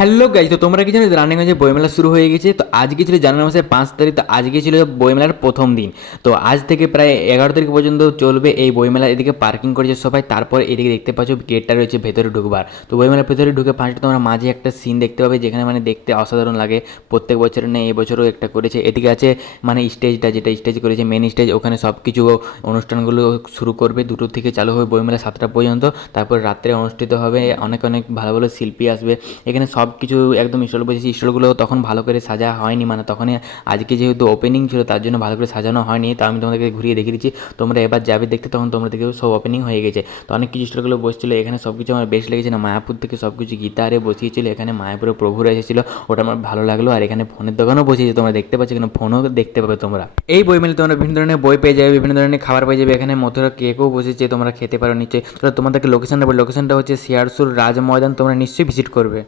Hello guys, তো তোমরা কি জানো যে রানিগঞ্জে বইমেলা শুরু হয়ে গেছে। তো আজকে ছিল জানুয়ারি মাসের 5 তারিখ। তো আজকে ছিল বইমেলার প্রথম দিন। তো আজ থেকে প্রায় 11 তারিখ পর্যন্ত চলবে এই বইমেলা। এদিকে পার্কিং করেছে সবাই, তারপর এদিকে দেখতে পাচ্ছ গেটটা রয়েছে ভেতরে ঢুকবার। তো বইমেলার ভেতরে ঢুকে ফার্স্টে তোমরা মাঝে একটা সিন দেখতে পাবে, যেখানে মানে দেখতে অসাধারণ লাগে। প্রত্যেক বছরের নেই, এবছরও একটা করেছে। এদিকে আছে মানে স্টেজটা, যেটা স্টেজ করেছে মেন স্টেজ, ওখানে সব কিছু অনুষ্ঠানগুলো শুরু করবে 2টো থেকে চালু হবে বইমেলা 7টা পর্যন্ত। তারপর রাত্রে অনুষ্ঠিত হবে, অনেক অনেক ভালো ভালো শিল্পী আসবে। এখানে সব কিছু একদম স্টল বসেছে। স্টলগুলো তখন ভালো করে সাজা হয়নি, মানে তখনই আজকে যেহেতু ওপেনিং ছিল তার জন্য ভালো করে সাজানো হয়নি। তো আমি তোমাদেরকে ঘুরিয়ে দেখিয়ে দিচ্ছি, তোমরা এবার যাবে দেখতে, তখন তোমরা দেখবে সব ওপেনিং হয়ে গেছে। তো অনেক কিছু স্টলগুলো বসছিলো। এখানে সব কিছু আমার বেশ লেগেছে না, মায়াপুর থেকে সব কিছু গিটারে বসিয়েছিল। এখানে মায়াপুরের প্রভুরা এসেছিলো, ওটা আমার ভালো লাগলো। আর এখানে ফোনের দোকানও বসিয়েছে, তোমরা দেখতে পাচ্ছ, এখানে ফোনও দেখতে পাবে তোমরা। এই বই মেলে তোমরা বিভিন্ন ধরনের বই পেয়ে যাবে, বিভিন্ন ধরনের খাবার পেয়ে যাবে। এখানে মথুরা কেকও বসেছে, তোমরা খেতে পারো নিচে। তো তোমাদেরকে লোকেশনটা বলি, লোকেশনটা হচ্ছে শিয়ারসুর রাজ ময়দান, তোমরা নিশ্চয়ই ভিজিট করবে।